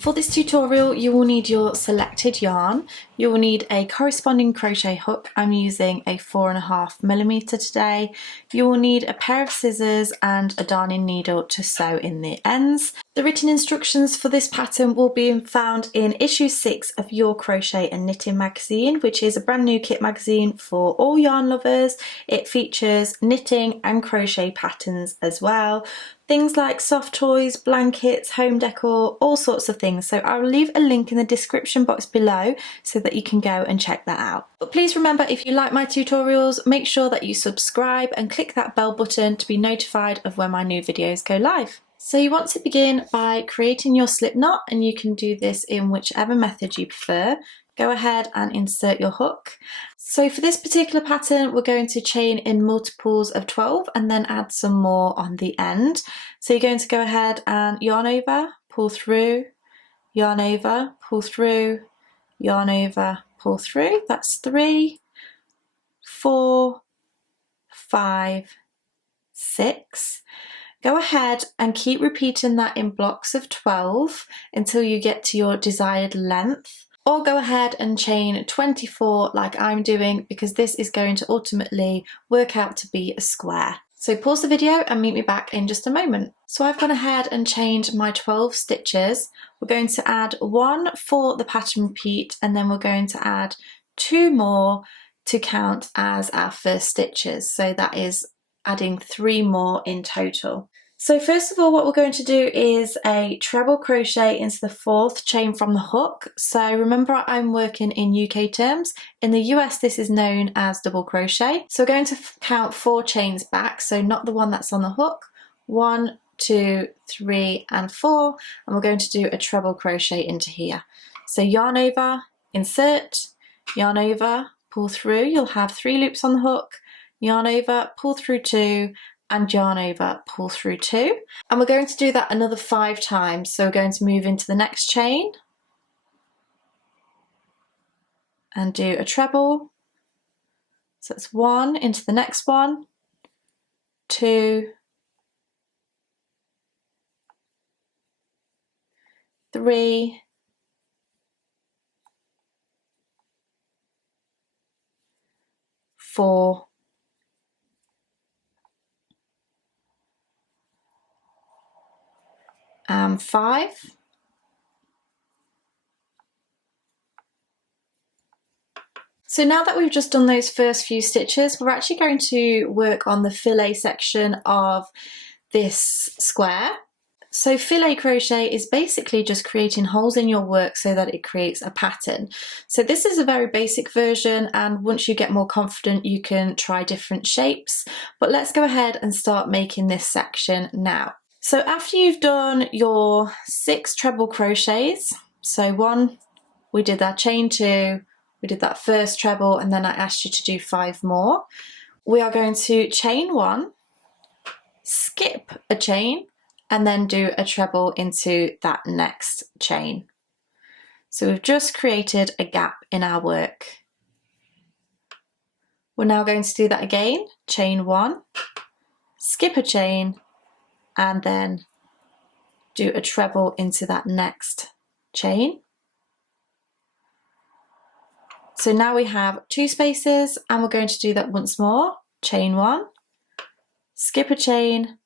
For this tutorial, you will need your selected yarn. You will need a corresponding crochet hook. I'm using a 4.5mm today. You will need a pair of scissors and a darning needle to sew in the ends. The written instructions for this pattern will be found in issue 6 of Your Crochet and Knitting magazine, which is a brand new kit magazine for all yarn lovers. It features knitting and crochet patterns as well. Things like soft toys, blankets, home decor, all sorts of things. So I'll leave a link in the description box below so that you can go and check that out. But please remember, if you like my tutorials, make sure that you subscribe and click that bell button to be notified of when my new videos go live. So you want to begin by creating your slip knot, and you can do this in whichever method you prefer. Go ahead and insert your hook. So for this particular pattern, we're going to chain in multiples of 12 and then add some more on the end. So you're going to go ahead and yarn over, pull through, yarn over, pull through, yarn over, pull through. That's 3, 4, 5, 6. Go ahead and keep repeating that in blocks of 12 until you get to your desired length. Or go ahead and chain 24 like I'm doing, because this is going to ultimately work out to be a square. So pause the video and meet me back in just a moment. So I've gone ahead and chained my 12 stitches. We're going to add 1 for the pattern repeat, and then we're going to add 2 more to count as our first stitches. So that is adding 3 more in total. So first of all, what we're going to do is a treble crochet into the 4th chain from the hook. So remember, I'm working in UK terms. In the US, this is known as double crochet. So we're going to count 4 chains back, so not the one that's on the hook. 1, 2, 3, and 4, and we're going to do a treble crochet into here. So yarn over, insert, yarn over, pull through. You'll have 3 loops on the hook. Yarn over, pull through 2, and yarn over, pull through 2. And we're going to do that another 5 times. So we're going to move into the next chain and do a treble. So that's 1 into the next one, 2, 3, 4, and 5. So now that we've just done those first few stitches, we're actually going to work on the fillet section of this square. So fillet crochet is basically just creating holes in your work so that it creates a pattern. So this is a very basic version, and once you get more confident, you can try different shapes. But let's go ahead and start making this section now. So after you've done your 6 treble crochets, so 1, we did that chain 2, we did that first treble, and then I asked you to do 5 more. We are going to chain 1, skip a chain, and then do a treble into that next chain. So we've just created a gap in our work. We're now going to do that again, chain 1, skip a chain, and then do a treble into that next chain. So now we have 2 spaces, and we're going to do that once more, chain 1, skip a chain,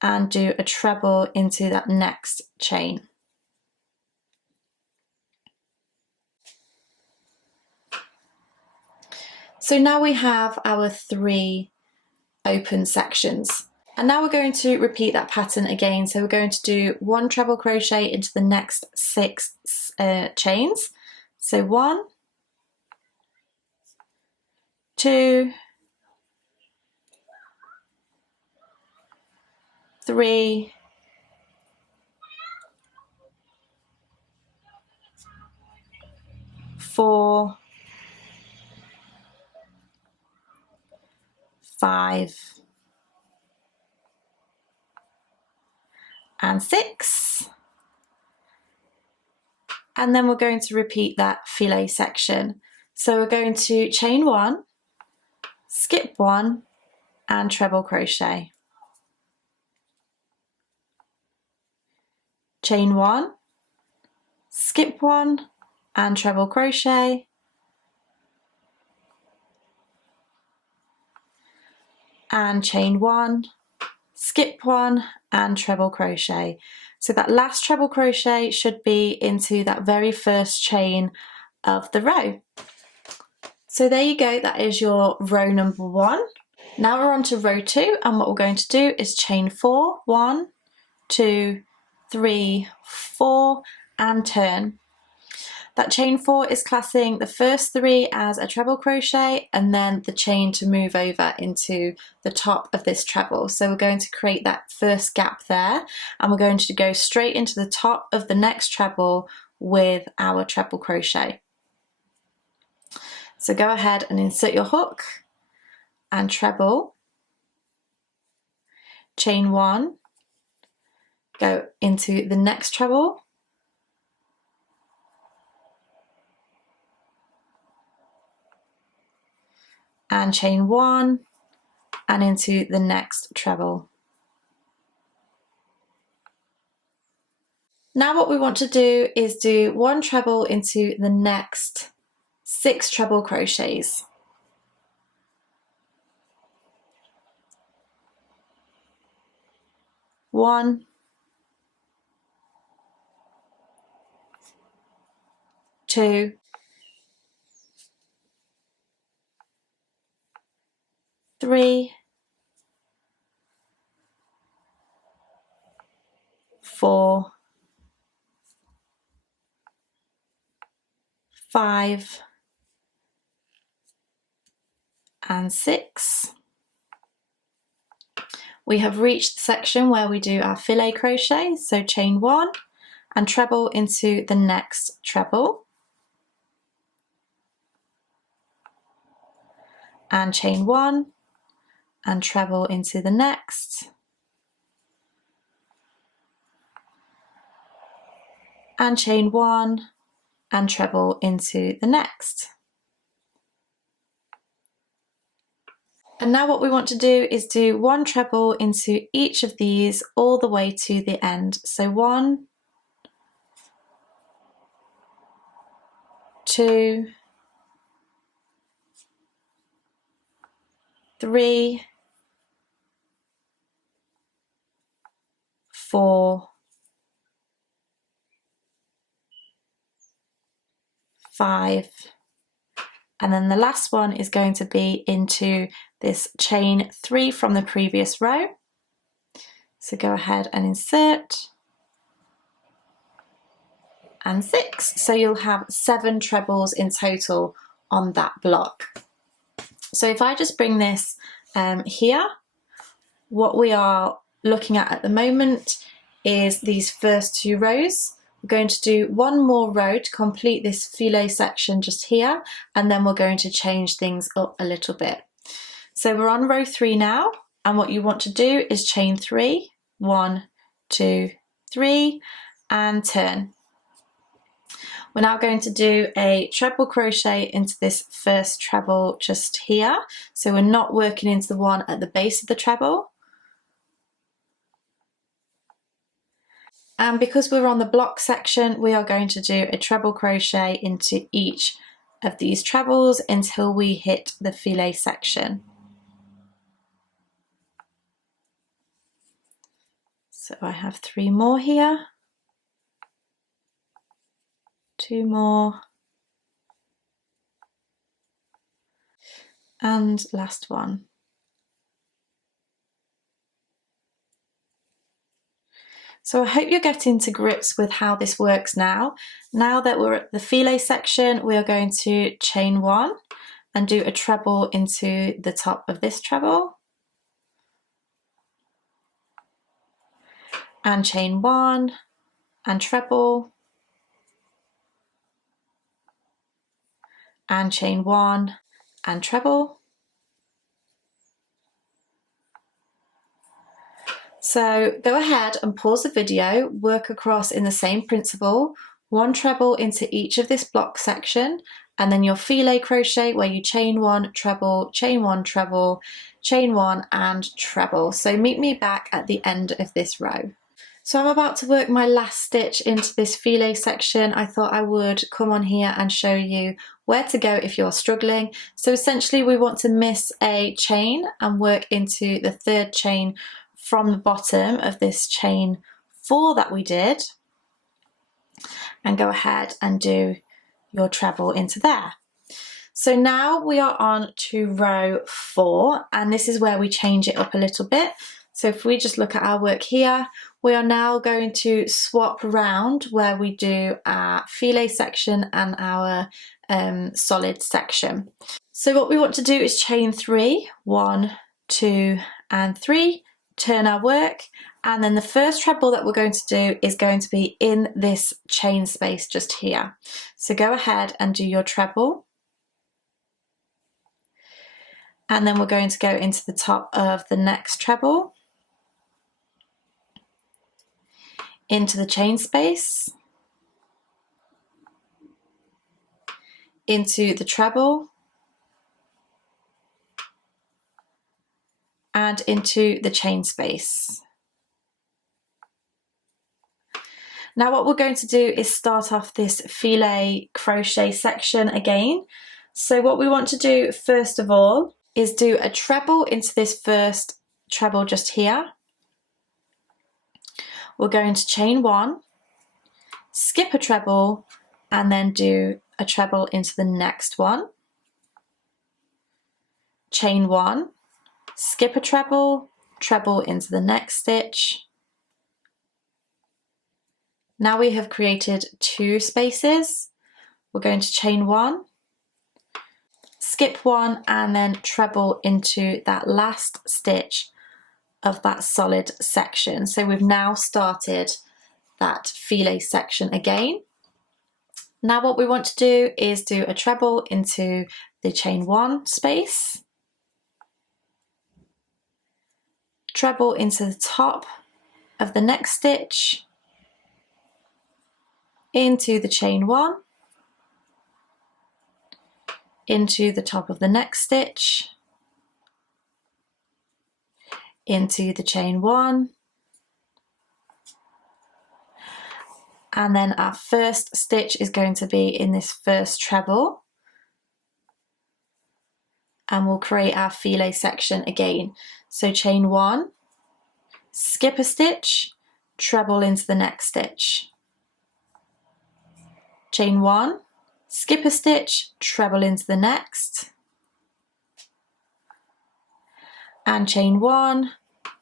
and do a treble into that next chain. So now we have our 3 open sections. And now we're going to repeat that pattern again. So we're going to do 1 treble crochet into the next 6 chains. So 1, 2, 3, 4, 5, and 6. And then we're going to repeat that fillet section. So we're going to chain 1, skip 1, and treble crochet. Chain 1, skip one and treble crochet, and chain one, skip one and treble crochet. So that last treble crochet should be into that very first chain of the row. So there you go, that is your row number 1. Now we're on to row 2, and what we're going to do is chain 4, 1, 2, 3, 4, and turn. That chain 4 is classing the first 3 as a treble crochet and then the chain to move over into the top of this treble. So we're going to create that first gap there, and we're going to go straight into the top of the next treble with our treble crochet. So go ahead and insert your hook and treble, chain 1, go into the next treble, and chain 1 and into the next treble. Now what we want to do is do 1 treble into the next 6 treble crochets. 1, 2, 3, 4, 5, and 6. We have reached the section where we do our filet crochet, so chain 1 and treble into the next treble, and chain 1 and treble into the next, and chain 1 and treble into the next. And now what we want to do is do 1 treble into each of these all the way to the end. So 1, 2, 3, 4, 5, and then the last one is going to be into this chain 3 from the previous row. So go ahead and insert, and 6. So you'll have 7 trebles in total on that block. So if I just bring this here, what we are looking at the moment is these first 2 rows. We're going to do 1 more row to complete this filet section just here, and then we're going to change things up a little bit. So we're on row 3 now, and what you want to do is chain 3, 1, 2, 3, and turn. We're now going to do a treble crochet into this first treble just here. So we're not working into the one at the base of the treble. And because we're on the block section, we are going to do a treble crochet into each of these trebles until we hit the filet section. So I have 3 more here, 2 more, and last one. So I hope you're getting to grips with how this works now. Now that we're at the filet section, we are going to chain 1 and do a treble into the top of this treble, and chain 1 and treble, and chain 1 and treble. So go ahead and pause the video, work across in the same principle, 1 treble into each of this block section, and then your filet crochet where you chain 1, treble, chain 1, treble, chain 1 and treble. So meet me back at the end of this row. So I'm about to work my last stitch into this filet section. I thought I would come on here and show you where to go if you're struggling. So essentially we want to miss a chain and work into the third chain from the bottom of this chain 4 that we did, and go ahead and do your treble into there. So now we are on to row 4, and this is where we change it up a little bit. So if we just look at our work here, we are now going to swap around where we do our filet section and our solid section. So what we want to do is chain 3, 1, 2 and 3, turn our work, and then the first treble that we're going to do is going to be in this chain space just here. So go ahead and do your treble, and then we're going to go into the top of the next treble, into the chain space, into the treble, and into the chain space. Now what we're going to do is start off this filet crochet section again. So what we want to do first of all is do a treble into this first treble just here. We're going to chain 1, skip a treble, and then do a treble into the next one. Chain 1, skip a treble, treble into the next stitch. Now we have created 2 spaces. We're going to chain 1, skip 1, and then treble into that last stitch of that solid section. So we've now started that filet section again. Now what we want to do is do a treble into the chain 1 space, treble into the top of the next stitch, into the chain 1, into the top of the next stitch, into the chain 1, and then our first stitch is going to be in this first treble, and we'll create our filet section again. So chain 1, skip a stitch, treble into the next stitch, chain 1, skip a stitch, treble into the next, and chain 1,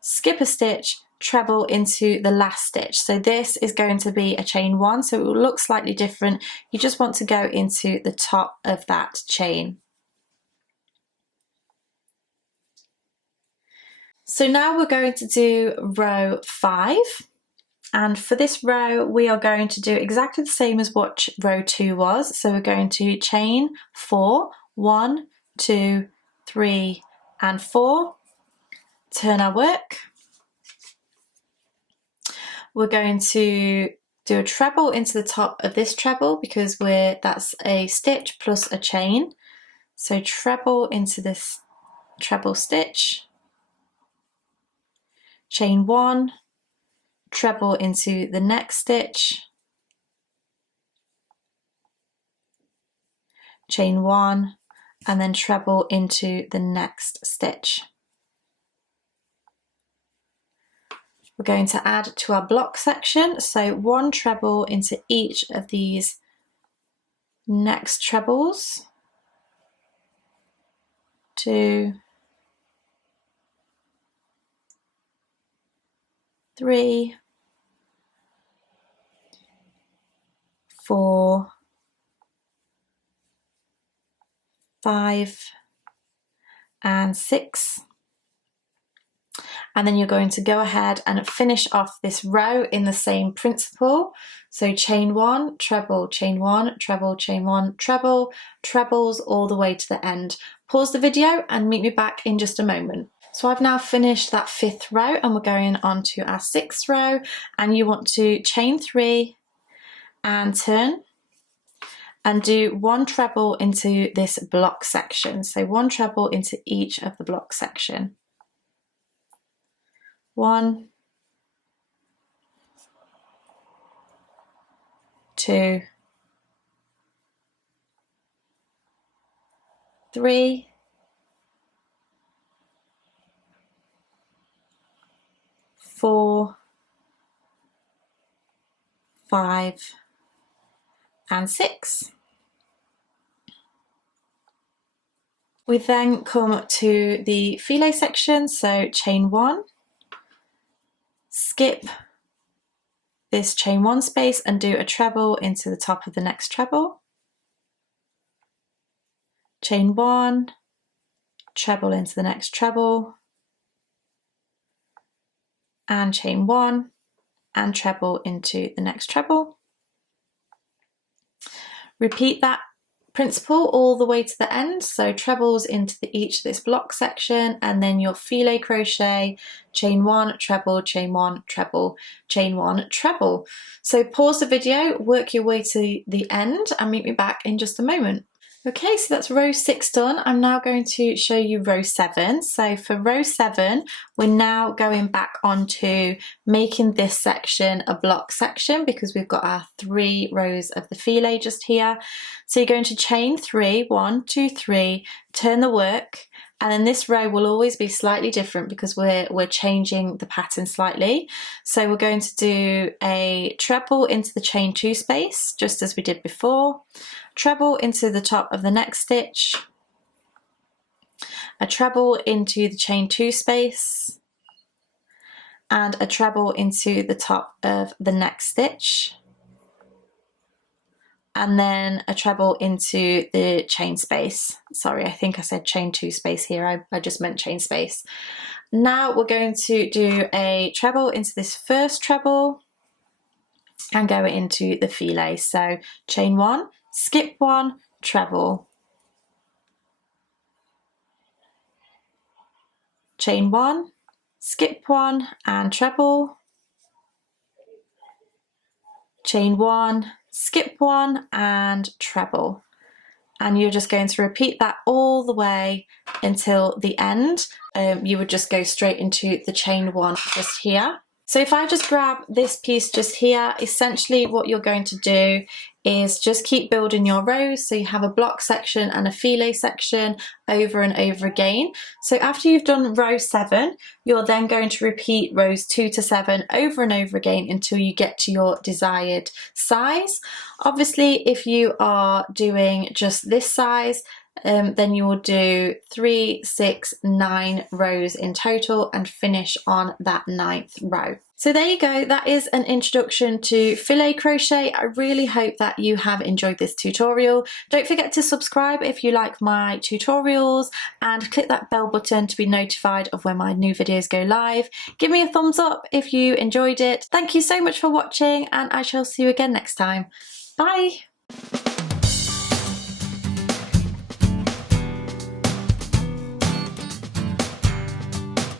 skip a stitch, treble into the last stitch. So this is going to be a chain 1, so it will look slightly different. You just want to go into the top of that chain. So now we're going to do row 5, and for this row we are going to do exactly the same as what row 2 was. So we're going to chain 4, 1, 2, 3 and 4, turn our work. We're going to do a treble into the top of this treble because that's a stitch plus a chain. So treble into this treble stitch, chain 1, treble into the next stitch, chain 1, and then treble into the next stitch. We're going to add to our block section, so 1 treble into each of these next trebles, 2, 3, 4, 5 and 6. And then you're going to go ahead and finish off this row in the same principle. So chain 1, treble, chain 1, treble, chain 1, treble, trebles all the way to the end. Pause the video and meet me back in just a moment. So I've now finished that 5th row and we're going on to our 6th row, and you want to chain 3 and turn and do 1 treble into this block section. So 1 treble into each of the block section. 1, 2, 3, 4, 5 and 6. We then come to the filet section, so chain 1, skip this chain 1 space and do a treble into the top of the next treble, chain 1, treble into the next treble, and chain 1 and treble into the next treble. Repeat that principle all the way to the end, so trebles into each of this block section, and then your filet crochet, chain 1, treble, chain 1, treble, chain 1, treble. So pause the video, work your way to the end and meet me back in just a moment. Okay, so that's row 6 done. I'm now going to show you row 7. So for row 7, we're now going back onto making this section a block section because we've got our 3 rows of the filet just here. So you're going to chain 3, 1, 2, 3, turn the work, and then this row will always be slightly different because we're changing the pattern slightly. So we're going to do a treble into the chain 2 space, just as we did before, treble into the top of the next stitch, a treble into the chain 2 space, and a treble into the top of the next stitch, and then a treble into the chain space. Sorry, I think I said chain 2 space here, I just meant chain space. Now we're going to do a treble into this first treble and go into the filet. So chain 1, skip 1, treble, chain 1, skip 1 and treble, chain 1, skip 1 and treble. And you're just going to repeat that all the way until the end. You would just go straight into the chain 1 just here. So if I just grab this piece just here, essentially what you're going to do is just keep building your rows, so you have a block section and a filet section over and over again. So after you've done row 7, you're then going to repeat rows 2 to 7 over and over again until you get to your desired size. Obviously, if you are doing just this size, then you will do 3, 6, 9 rows in total and finish on that 9th row. So there you go, that is an introduction to filet crochet. I really hope that you have enjoyed this tutorial. Don't forget to subscribe if you like my tutorials and click that bell button to be notified of when my new videos go live. Give me a thumbs up if you enjoyed it. Thank you so much for watching, and I shall see you again next time. Bye!